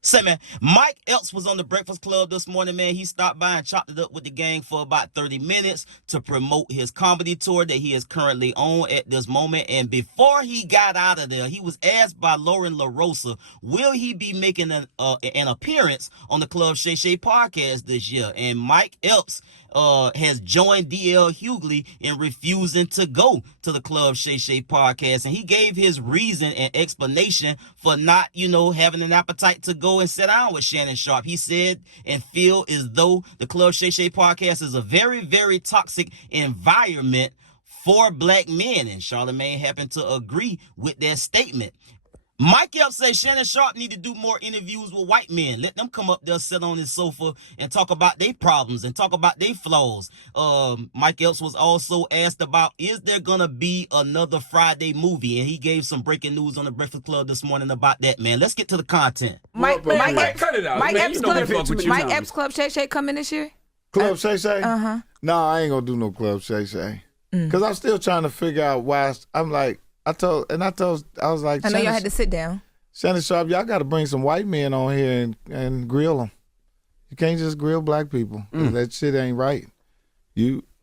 Say, man, Mike Epps was on the Breakfast Club this morning, man. He stopped by and chopped it up with the gang for about 30 minutes to promote his comedy tour that he is currently on at this moment. And before he got out of there, he was asked by Lauren LaRosa, will he be making an appearance on the Club ShayShay podcast this year? And Mike Epps has joined DL Hughley in refusing to go to the Club ShayShay podcast. And he gave his reason and explanation for not, having an appetite to go and sit down with Shannon Sharpe. He said and feel as though the Club ShayShay podcast is a very, very toxic environment for black men. And Charlamagne happened to agree with that statement. Mike Epps says Shannon Sharpe need to do more interviews with white men. Let them come up there, sit on his sofa, and talk about their problems and talk about their flaws. Mike Epps was also asked about, is there going to be another Friday movie? And he gave some breaking news on the Breakfast Club this morning about that, man. Let's get to the content. Mike cut it out. Mike Epps Club ShayShay coming this year? Club ShayShay? Uh-huh. No, I ain't going to do no Club ShayShay. Because I'm still trying to figure out why. I'm like, I was like, I know y'all had to sit down. Shannon Sharpe, y'all got to bring some white men on here and grill them. You can't just grill black people. That shit ain't right.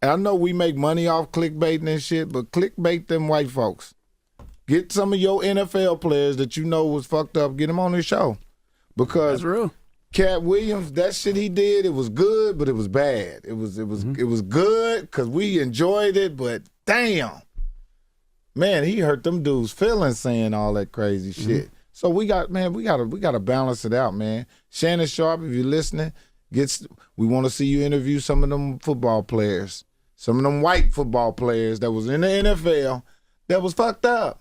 I know we make money off clickbaiting and shit, but clickbait them white folks. Get some of your NFL players that you know was fucked up, get them on this show. Because that's real. Cat Williams, that shit he did, it was good, but it was bad. It was good because we enjoyed it, but damn. Man, he hurt them dudes' feelings saying all that crazy shit. So we gotta balance it out, man. Shannon Sharpe, if you're listening, we want to see you interview some of them football players, some of them white football players that was in the NFL that was fucked up.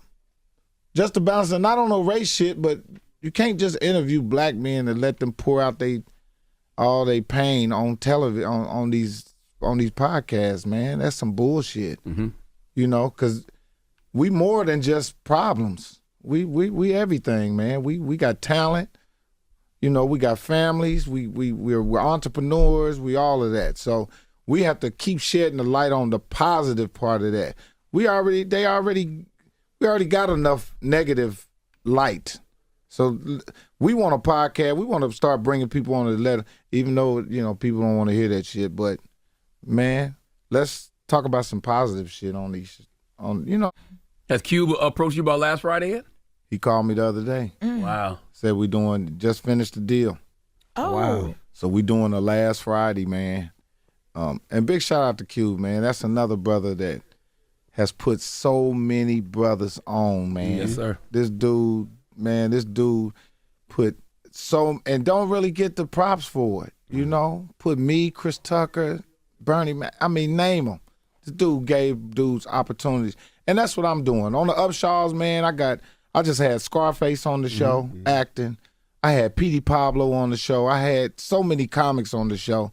Just to balance it, not on no race shit, but you can't just interview black men and let them pour out all their pain on television on these podcasts, man. That's some bullshit. Because we more than just problems. We everything, man. We got talent. We got families. We're entrepreneurs. We all of that. So we have to keep shedding the light on the positive part of that. We already got enough negative light. So we want a podcast. We want to start bringing people on the letter, even though people don't want to hear that shit. But man, let's talk about some positive shit on these. Has Cube approached you about last Friday yet? He called me the other day. Wow. Said just finished the deal. Oh. Wow. So we doing the last Friday, man. And big shout out to Cube, man. That's another brother that has put so many brothers on, man. Yes, sir. This dude put and don't really get the props for it, Put me, Chris Tucker, Bernie, name them. This dude gave dudes opportunities. And that's what I'm doing. On the Upshaws, man, I just had Scarface on the show, acting. I had Petey Pablo on the show. I had so many comics on the show.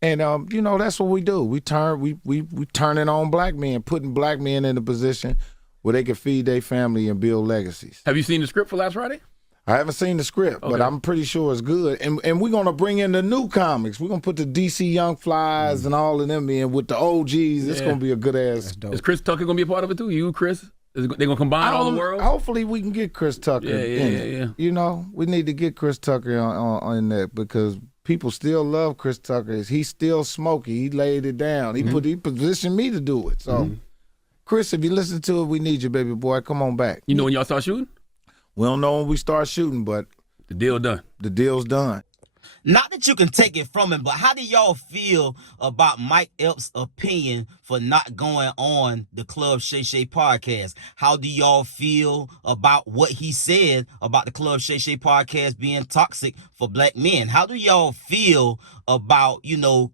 And that's what we do. We turning on black men, putting black men in a position where they can feed their family and build legacies. Have you seen the script for last Friday? I haven't seen the script, but I'm pretty sure it's good. And we're going to bring in the new comics. We're going to put the DC Young Flies and all of them in with the OGs. It's going to be a good ass. Is Chris Tucker going to be a part of it too? You, Chris? They going to combine all the world? Hopefully we can get Chris Tucker in it. We need to get Chris Tucker on that because people still love Chris Tucker. He's still smoky. He laid it down. He positioned me to do it. So, Chris, if you listen to it, we need you, baby boy. Come on back. You know when y'all start shooting? We don't know when we start shooting, but the deal done. The deal's done. Not that you can take it from him, but how do y'all feel about Mike Epps' opinion for not going on the Club ShayShay podcast? How do y'all feel about what he said about the Club ShayShay podcast being toxic for black men? How do y'all feel about,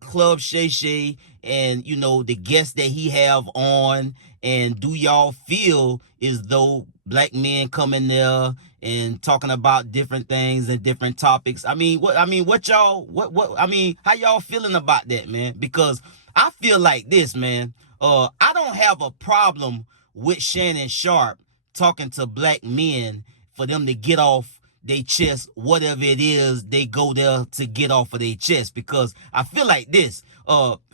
Club ShayShay and, the guests that he have on? And do y'all feel as though black men come in there and talking about different things and different topics? How y'all feeling about that, man? Because I feel like this, man. I don't have a problem with Shannon Sharpe talking to black men for them to get off their chest, whatever it is they go there to get off of their chest. Because I feel like this,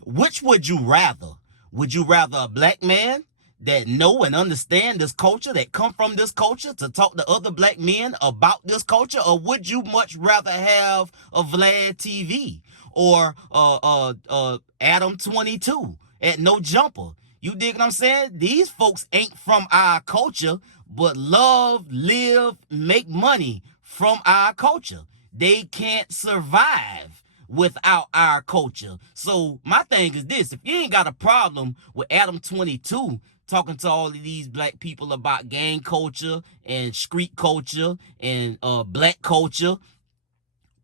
which would you rather? Would you rather a black man that know and understand this culture, that come from this culture, to talk to other black men about this culture? Or would you much rather have a Vlad TV or Adam 22 at No Jumper? You dig what I'm saying? These folks ain't from our culture, but love, live, make money from our culture. They can't survive without our culture. So my thing is this: if you ain't got a problem with Adam 22 talking to all of these black people about gang culture and street culture and black culture,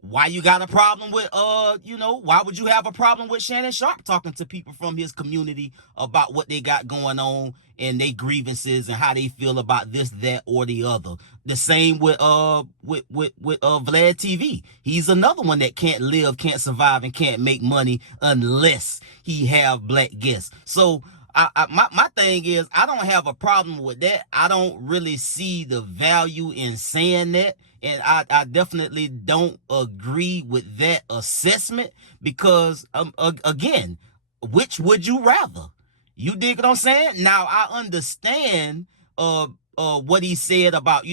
why you got a problem with why would you have a problem with Shannon Sharpe talking to people from his community about what they got going on and their grievances and how they feel about this, that, or the other? The same with Vlad TV. He's another one that can't live, can't survive, and can't make money unless he have black guests. So my thing is, I don't have a problem with that. I don't really see the value in saying that. And I definitely don't agree with that assessment because, again, which would you rather? You dig what I'm saying? Now, I understand what he said about,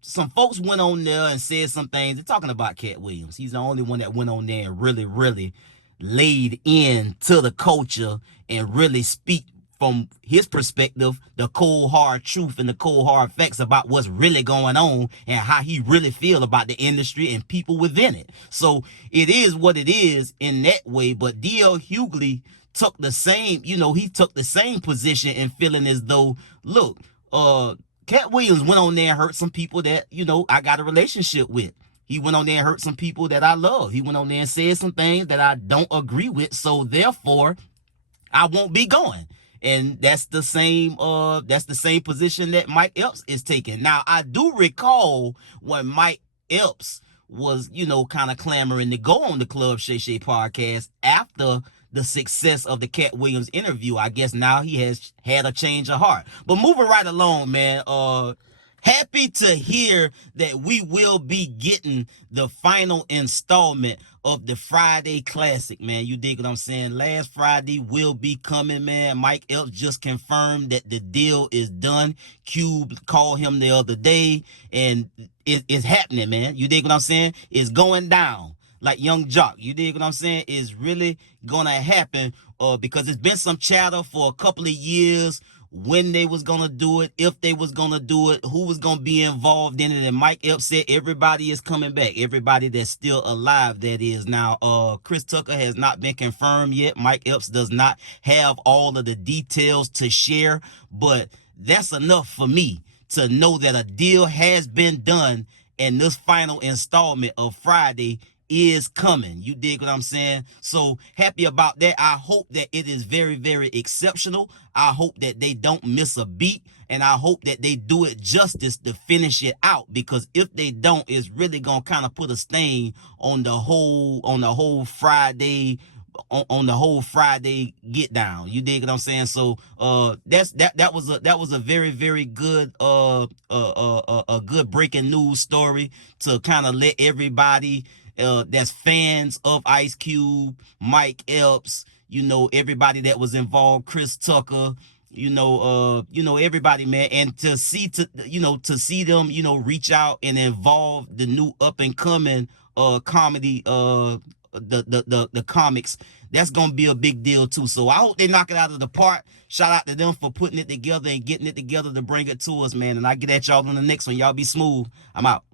some folks went on there and said some things. They're talking about Cat Williams. He's the only one that went on there and really, really laid into the culture and really speak from his perspective, the cold hard truth and the cold hard facts about what's really going on and how he really feel about the industry and people within it. So it is what it is in that way. But D.L. Hughley took the same, he took the same position and feeling as though, look, Cat Williams went on there and hurt some people that, I got a relationship with. He went on there and hurt some people that I love. He went on there and said some things that I don't agree with. So therefore, I won't be going. And that's the same position that Mike Epps is taking. Now, I do recall when Mike Epps was, kind of clamoring to go on the Club ShayShay podcast after the success of the Cat Williams interview. I guess now he has had a change of heart. But moving right along, man, happy to hear that we will be getting the final installment of the Friday Classic, man. You dig what I'm saying? Last Friday will be coming, man. Mike Epps just confirmed that the deal is done. Cube called him the other day, and it's happening, man. You dig what I'm saying? It's going down like Young Jock. You dig what I'm saying? It's really gonna happen because it's been some chatter for a couple of years when they was gonna do it, if they was gonna do it, who was gonna be involved in it. And Mike Epps said everybody is coming back, everybody that's still alive, that is. Now Chris Tucker has not been confirmed yet. Mike Epps does not have all of the details to share, but that's enough for me to know that a deal has been done and this final installment of Friday is coming. You dig what I'm saying? So happy about that. I hope that it is very, very exceptional. I hope that they don't miss a beat, and I hope that they do it justice to finish it out, because if they don't, it's really gonna kind of put a stain on the whole Friday, on the whole Friday get down. You dig what I'm saying? So that was a very, very good a good breaking news story to kind of let everybody that's fans of Ice Cube, Mike Epps, everybody that was involved, Chris Tucker, everybody, man, and to see them, reach out and involve the new up and coming comedy, the comics. That's gonna be a big deal too. So I hope they knock it out of the park. Shout out to them for putting it together and getting it together to bring it to us, man. And I get at y'all on the next one. Y'all be smooth. I'm out.